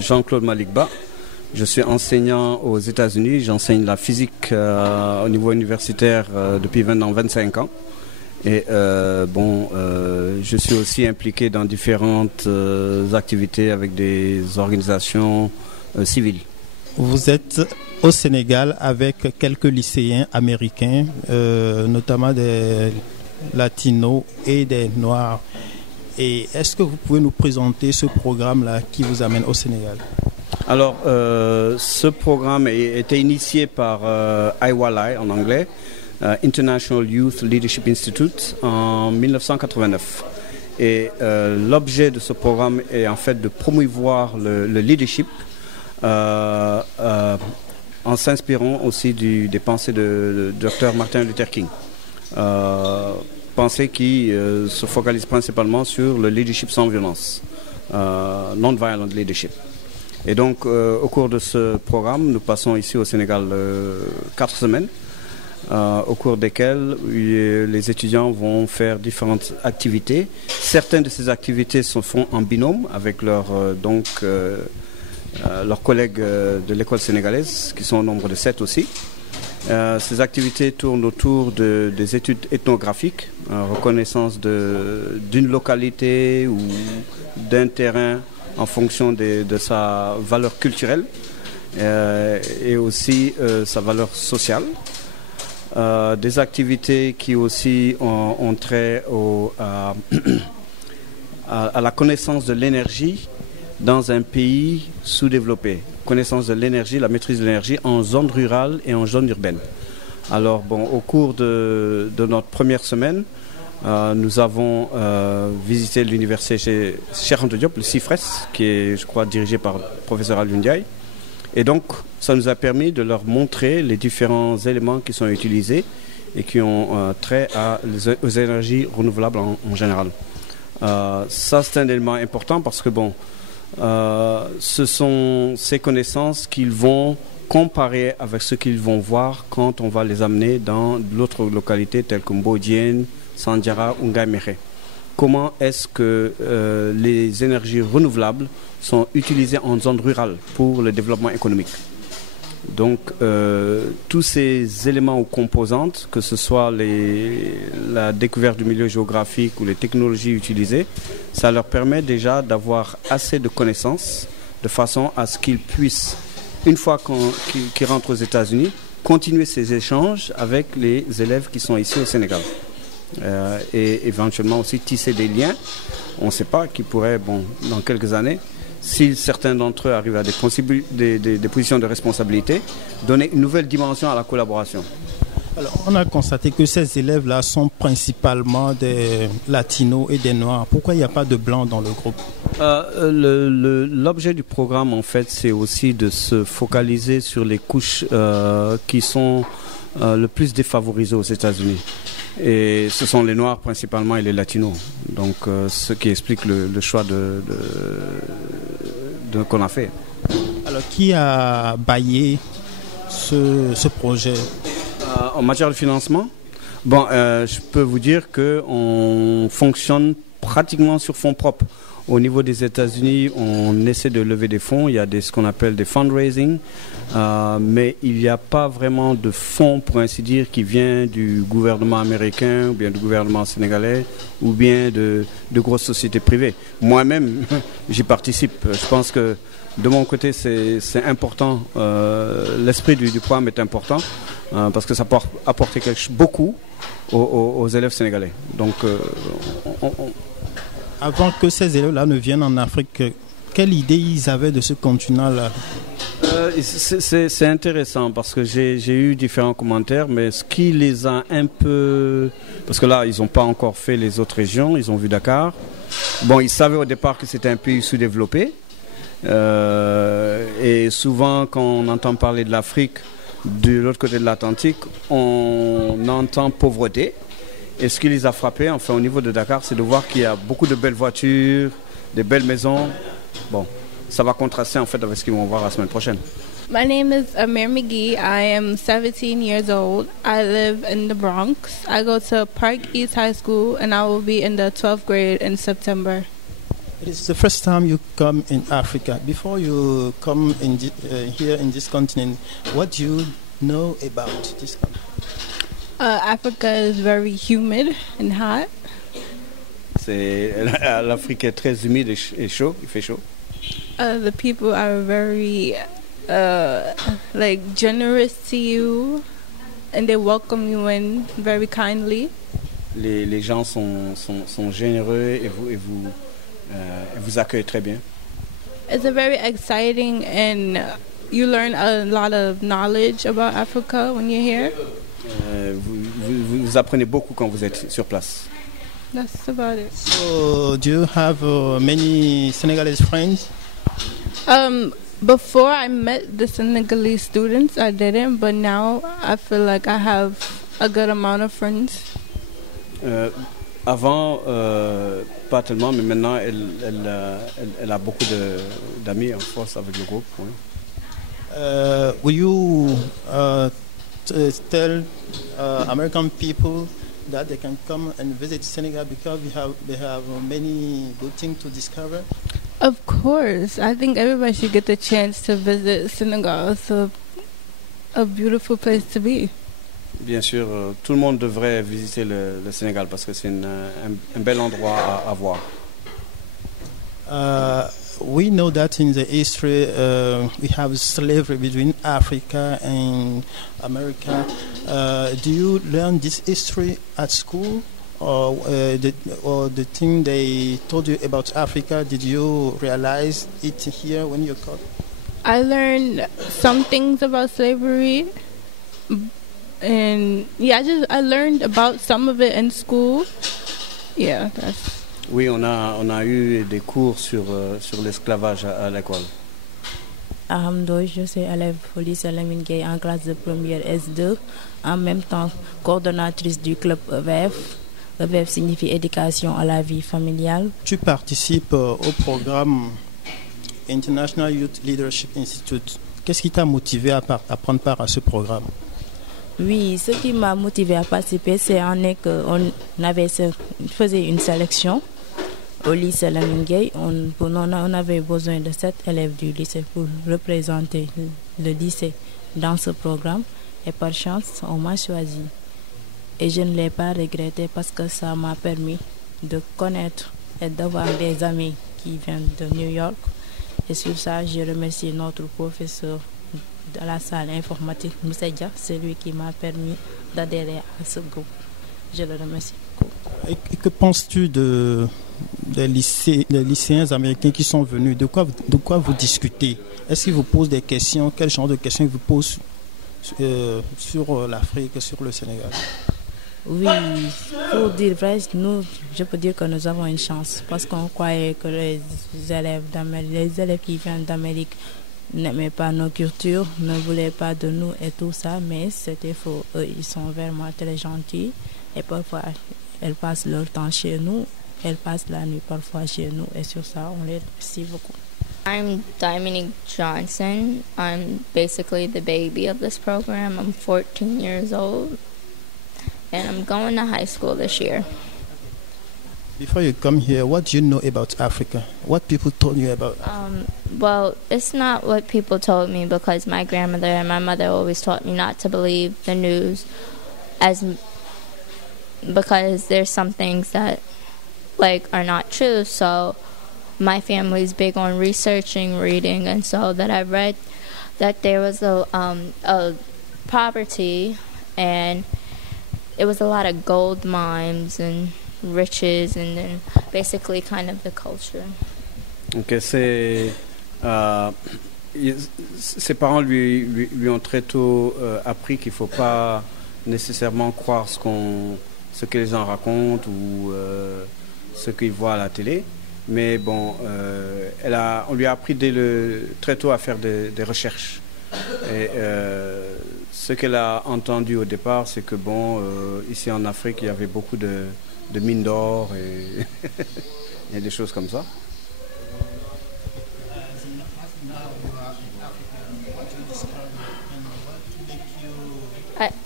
Jean-Claude Malikba. Je suis enseignant aux États-Unis. J'enseigne la physique au niveau universitaire depuis 25 ans. Et je suis aussi impliqué dans différentes activités avec des organisations civiles. Vous êtes au Sénégal avec quelques lycéens américains, notamment des latinos et des noirs. Et est-ce que vous pouvez nous présenter ce programme-là qui vous amène au Sénégal? Alors, ce programme a été initié par IYLI en anglais, International Youth Leadership Institute, en 1989. Et l'objet de ce programme est en fait de promouvoir le leadership en s'inspirant aussi des pensées de Dr. Martin Luther King. Pensée qui se focalise principalement sur le leadership sans violence, non-violent leadership. Et donc, au cours de ce programme, nous passons ici au Sénégal 4 semaines, au cours desquelles les étudiants vont faire différentes activités. Certaines de ces activités se font en binôme avec leurs collègues de l'école sénégalaise, qui sont au nombre de 7 aussi. Ces activités tournent autour des études ethnographiques, reconnaissance d'une localité ou d'un terrain en fonction de sa valeur culturelle et aussi sa valeur sociale. Des activités qui aussi ont trait à la connaissance de l'énergie dans un pays sous-développé. Connaissance de l'énergie, la maîtrise de l'énergie en zone rurale et en zone urbaine. Alors, au cours de notre première semaine, nous avons visité l'université Cheikh Anta Diop, le CIFRES, qui est, je crois, dirigé par le professeur Alioune Ndiaye. Et donc, ça nous a permis de leur montrer les différents éléments qui sont utilisés et qui ont trait aux énergies renouvelables en général. Ça, c'est un élément important parce que, ce sont ces connaissances qu'ils vont comparer avec ce qu'ils vont voir quand on va les amener dans d'autres localités telles que Mbodiène, Sandiara ou Ngaimere. Comment est-ce que les énergies renouvelables sont utilisées en zone rurale pour le développement économique. Donc, tous ces éléments ou composantes, que ce soit la découverte du milieu géographique ou les technologies utilisées, ça leur permet déjà d'avoir assez de connaissances de façon à ce qu'ils puissent, une fois qu'ils rentrent aux États-Unis, continuer ces échanges avec les élèves qui sont ici au Sénégal. Et éventuellement aussi tisser des liens, on ne sait pas, qui pourraient, dans quelques années, si certains d'entre eux arrivent à des positions de responsabilité, donner une nouvelle dimension à la collaboration. Alors, on a constaté que ces élèves-là sont principalement des latinos et des noirs. Pourquoi il n'y a pas de blancs dans le groupe? L'objet du programme, en fait, c'est aussi de se focaliser sur les couches qui sont le plus défavorisées aux États-Unis. Et ce sont les noirs principalement et les latinos. Donc, ce qui explique le choix qu'on a fait. Alors, qui a baillé ce projet? En matière de financement, je peux vous dire qu'on fonctionne pratiquement sur fonds propres. Au niveau des États-Unis, on essaie de lever des fonds. Il y a ce qu'on appelle des fundraising, mais il n'y a pas vraiment de fonds, pour ainsi dire, qui vient du gouvernement américain, ou bien du gouvernement sénégalais, ou bien de grosses sociétés privées. Moi-même, j'y participe. Je pense que de mon côté, c'est important. L'esprit du programme est important parce que ça peut apporter beaucoup aux élèves sénégalais. Donc, Avant que ces élèves-là ne viennent en Afrique, quelle idée ils avaient de ce continent-là? C'est intéressant parce que j'ai eu différents commentaires, mais ce qui les a un peu... Parce que là, ils n'ont pas encore fait les autres régions, ils ont vu Dakar. Ils savaient au départ que c'était un pays sous-développé. Et souvent, quand on entend parler de l'Afrique, de l'autre côté de l'Atlantique, on entend pauvreté. Et ce qui les a frappés, enfin au niveau de Dakar, c'est de voir qu'il y a beaucoup de belles voitures, de belles maisons. Ça va contraster en fait avec ce qu'ils vont voir la semaine prochaine. My name is Amir McGee. I am 17 years old. I live in the Bronx. I go to Park East High School and I will be in the 12th grade in September. It is the first time you come in Africa. Before you come here in this continent, what do you know about this country? Africa is very humid and hot. L'Afrique est très humide et chaud, il fait chaud. The people are very generous to you, and they welcome you in very kindly. Les gens sont généreux et vous accueillent très bien. It's a very exciting, and you learn a lot of knowledge about Africa when you're here. Vous apprenez beaucoup quand vous êtes sur place. That's about it. So, do you have many Senegalese friends? Before I met the Senegalese students, I didn't, but now I feel like I have a good amount of friends. Avant, pas tellement, mais maintenant, elle a beaucoup d'amis en force avec le groupe. Oui. Will you tell American people that they can come and visit Senegal because they have many good things to discover? Of course. I think everybody should get the chance to visit Senegal. It's a beautiful place to be. Bien sûr, tout le monde devrait visiter le Sénégal parce que c'est un bel endroit à voir. We know that in the history we have slavery between Africa and America. Do you learn this history at school, or the thing they told you about Africa? Did you realize it here when you got? I learned some things about slavery, and I learned about some of it in school. Yeah, that's. Oui, on a eu des cours sur l'esclavage à l'école. Ahamdo, je suis élève au lycée Lamine Gueye en classe de première S2, en même temps coordonnatrice du club EVF. EVF signifie éducation à la vie familiale. Tu participes au programme International Youth Leadership Institute. Qu'est-ce qui t'a motivé à prendre part à ce programme? Oui, ce qui m'a motivé à participer, c'est qu'on faisait une sélection au lycée Lamine Gueye. On avait besoin de 7 élèves du lycée pour représenter le lycée dans ce programme. Et par chance, on m'a choisi. Et je ne l'ai pas regretté parce que ça m'a permis de connaître et d'avoir des amis qui viennent de New York. Et sur ça, je remercie notre professeur de la salle informatique, Moussa Dia. C'est lui qui m'a permis d'adhérer à ce groupe. Je le remercie beaucoup. Et que penses-tu des lycéens américains qui sont venus? De quoi vous discutez? Est-ce qu'ils vous posent des questions? Quel genre de questions ils vous posent sur l'Afrique et sur le Sénégal? Oui, pour dire vrai, je peux dire que nous avons une chance parce qu'on croyait que les élèves qui viennent d'Amérique n'aimaient pas nos cultures, ne voulaient pas de nous et tout ça, mais c'était faux. Eux, ils sont vraiment très gentils et parfois, elles passent leur temps chez nous, elles passent la nuit parfois chez nous et sur ça, on les remercie beaucoup. I'm Dominique Johnson. I'm basically the baby of this program. I'm 14 years old and I'm going to high school this year. Before you come here, what do you know about Africa? What people told you about Africa? Well, it's not what people told me because my grandmother and my mother always taught me not to believe the news because there's some things that are not true. So my family's big on researching, reading, and so that I read that there was a poverty and it was a lot of gold mines and riches and then basically kind of the culture. Ok, ses parents lui ont très tôt appris qu'il ne faut pas nécessairement croire ce que les gens racontent ou ce qu'ils voient à la télé. Mais bon, on lui a appris très tôt à faire des recherches. Et ce qu'elle a entendu au départ, c'est que ici en Afrique, il y avait beaucoup de mines d'or et des choses comme ça.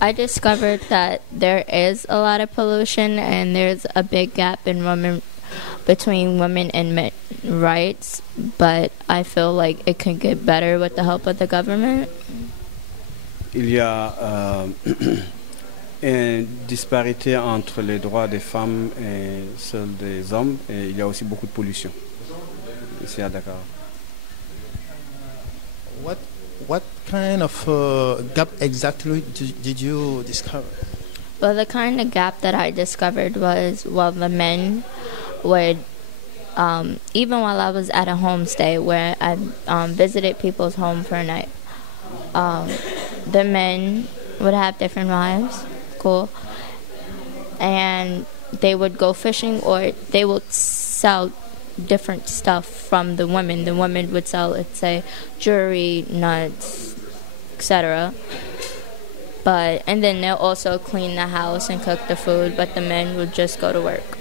I discovered that there is a lot of pollution and there's a big gap between women and rights, but I feel like it can get better with the help of the government. Il y a une disparité entre les droits des femmes et ceux des hommes, et il y a aussi beaucoup de pollution ici à Dakar. What kind of gap exactly did you discover? Well, the kind of gap that I discovered was, well, the men would, even while I was at a homestay where I visited people's home for a night, the men would have different wives, cool, and they would go fishing or they would sell different stuff from the women. The women would sell, let's say, jewelry, nuts, etc. And then they'll also clean the house and cook the food, but the men would just go to work.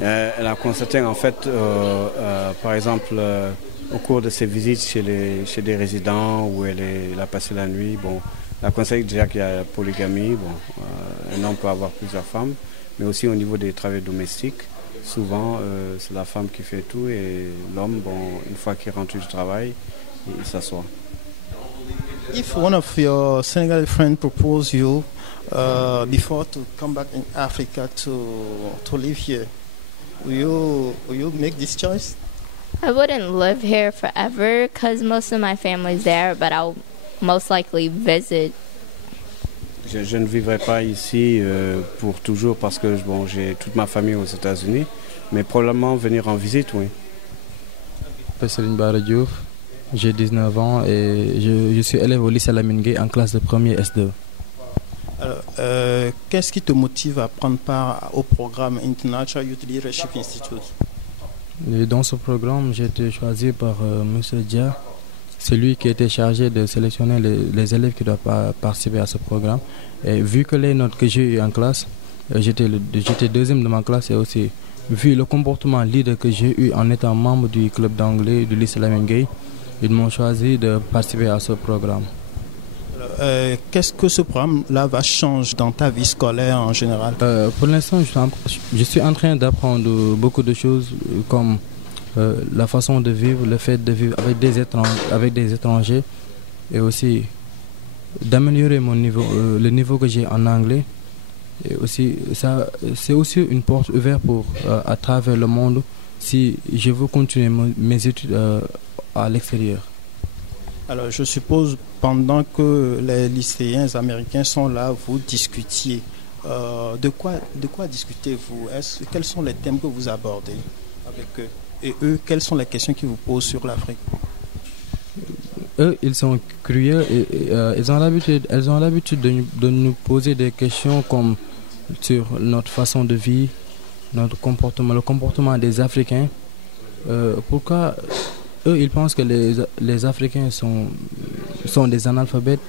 Elle a constaté en fait, par exemple, au cours de ses visites chez des résidents où elle a passé la nuit, bon, elle a constaté déjà qu'il y a la polygamie, bon, un homme peut avoir plusieurs femmes, mais aussi au niveau des travaux domestiques, souvent c'est la femme qui fait tout et l'homme, bon, une fois qu'il rentre du travail, il s'assoit. If one of your Senegalese friends proposed you before to come back in Africa to live here, will you make this choice? I wouldn't live here forever because most of my family's there, but I'll most likely visit. Je ne vivrai pas ici pour toujours parce que bon, j'ai toute ma famille aux États-Unis, mais probablement venir en visite, oui. Céline Bara Diouf, j'ai 19 ans et je suis élève au lycée Lamine Gueye en classe de premier S2. Alors, qu'est-ce qui te motive à prendre part au programme International Youth Leadership Institute? Et dans ce programme, j'ai été choisi par M. Dia. C'est lui qui était chargé de sélectionner les élèves qui doivent participer à ce programme. Et vu que les notes que j'ai eues en classe, j'étais deuxième de ma classe et aussi vu le comportement leader que j'ai eu en étant membre du club d'anglais du lycée Lamine Gueye, ils m'ont choisi de participer à ce programme. Qu'est-ce que ce programme-là va changer dans ta vie scolaire en général? Pour l'instant, je suis en train d'apprendre beaucoup de choses comme la façon de vivre, le fait de vivre avec des étrangers et aussi d'améliorer mon niveau, le niveau que j'ai en anglais. Et aussi, c'est aussi une porte ouverte pour à travers le monde si je veux continuer mes études à l'extérieur. Alors, je suppose, pendant que les lycéens américains sont là, vous discutiez. De quoi discutez-vous? Quels sont les thèmes que vous abordez avec eux? Et eux, quelles sont les questions qu'ils vous posent sur l'Afrique? Eux, ils sont curieux et elles ont l'habitude de nous poser des questions comme sur notre façon de vie, notre comportement, le comportement des Africains. Pourquoi eux, ils pensent que les Africains sont des analphabètes.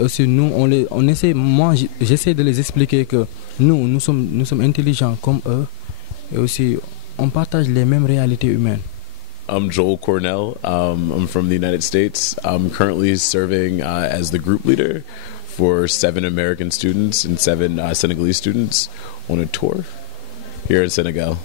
Aussi, nous, on essaie, moi, j'essaie de les expliquer que nous sommes intelligents comme eux. Et aussi, on partage les mêmes réalités humaines. I'm Joel Cornell. I'm from the United States. I'm currently serving as the group leader for 7 American students and 7 Senegalese students on a tour here in Senegal.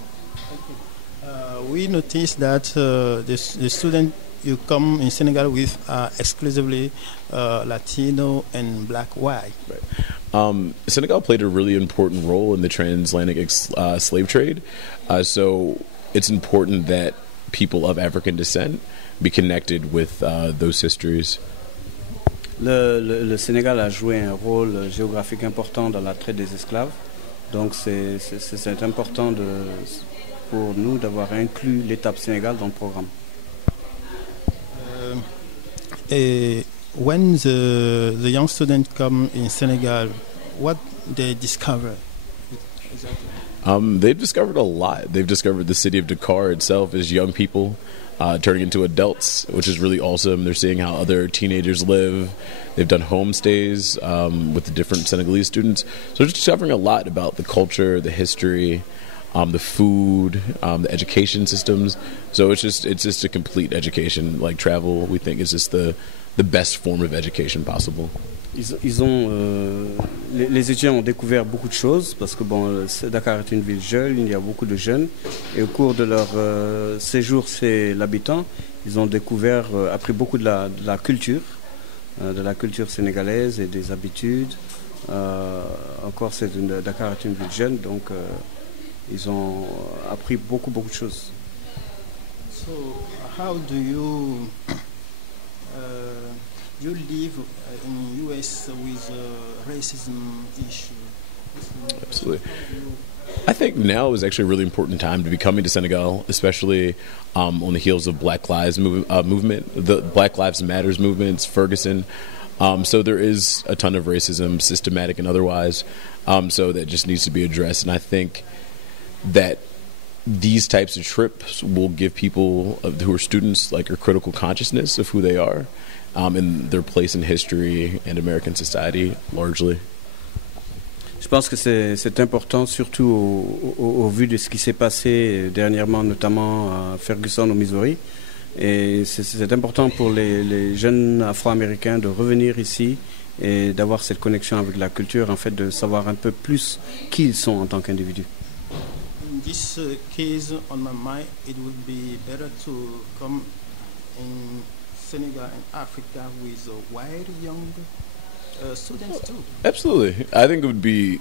We noticed that the students you come in Senegal with are exclusively Latino and black white. Right. Senegal played a really important role in the transatlantic slave trade. So it's important that people of African descent be connected with those histories. Le Sénégal a joué un rôle géographique important dans la traite des esclaves. Donc c'est important pour nous d'avoir inclus l'étape Sénégal dans le programme. When the young students come in Senegal, what they discover? They've discovered a lot. They've discovered the city of Dakar itself as young people turning into adults, which is really awesome. They're seeing how other teenagers live. They've done homestays with the different Senegalese students. So they're discovering a lot about the culture, the history, the food, the education systems. So it's just a complete education. Like travel, we think is just the best form of education possible. Les étudiants ont découvert beaucoup de choses parce que bon, Dakar est une ville jeune, il y a beaucoup de jeunes et au cours de leur séjour chez l'habitant, ils ont découvert, appris beaucoup de la culture sénégalaise et des habitudes. Encore, Dakar est une ville jeune, donc ils ont appris beaucoup de choses. So, how do you you live in US with racism issue? Absolutely. I think now is actually a really important time to be coming to Senegal, especially on the heels of Black Lives movement, the Black Lives Matters movements, Ferguson. So there is a ton of racism, systematic and otherwise, so that just needs to be addressed. And I think that these types of trips will give people who are students like a critical consciousness of who they are and their place in history and American society largely. Je pense que c'est important, surtout au vu de ce qui s'est passé dernièrement, notamment à Ferguson au Missouri. Et c'est important pour les jeunes Afro-Américains de revenir ici et d'avoir cette connexion avec la culture, en fait, de savoir un peu plus qui ils sont en tant qu'individus. In this case, on my mind, it would be better to come in Senegal and Africa with white young students too. Absolutely. I think it would be,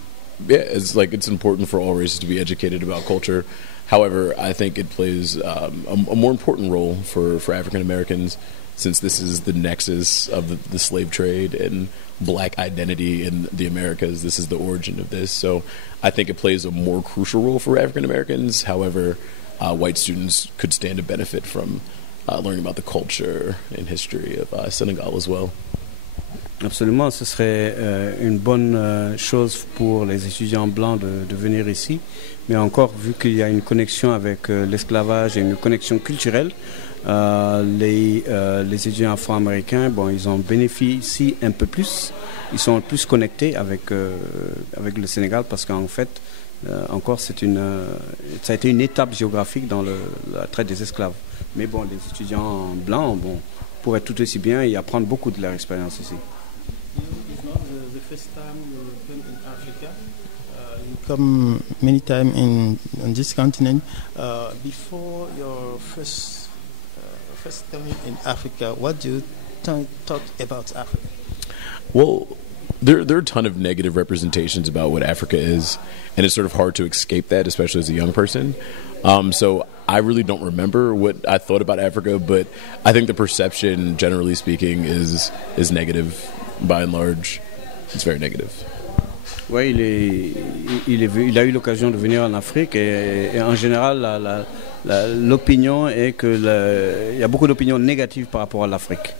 it's important for all races to be educated about culture. However, I think it plays a more important role for African Americans, since this is the nexus of the slave trade and black identity in the Americas. This is the origin of this. So I think it plays a more crucial role for African Americans. However, white students could stand to benefit from learning about the culture and history of Senegal as well. Absolument, ce serait une bonne chose pour les étudiants blancs de venir ici. Mais encore, vu qu'il y a une connexion avec l'esclavage et une connexion culturelle, les étudiants afro-américains, bon, ils en bénéficient un peu plus. Ils sont plus connectés avec le Sénégal parce qu'en fait, encore, ça a été une étape géographique dans la traite des esclaves. Mais bon, les étudiants blancs pourraient tout aussi bien y apprendre beaucoup de leur expérience ici. It's not the first time you came in Africa. You come many times on this continent. Before your first time in Africa, what do you talk about Africa? Well, there are a ton of negative representations about what Africa is, and it's sort of hard to escape that, especially as a young person. So I really don't remember what I thought about Africa, but I think the perception, generally speaking, is negative. By and large, it's very negative. Oui, il a eu l'occasion de venir en Afrique et en général, l'opinion est qu'il y a beaucoup d'opinions négatives par rapport à l'Afrique.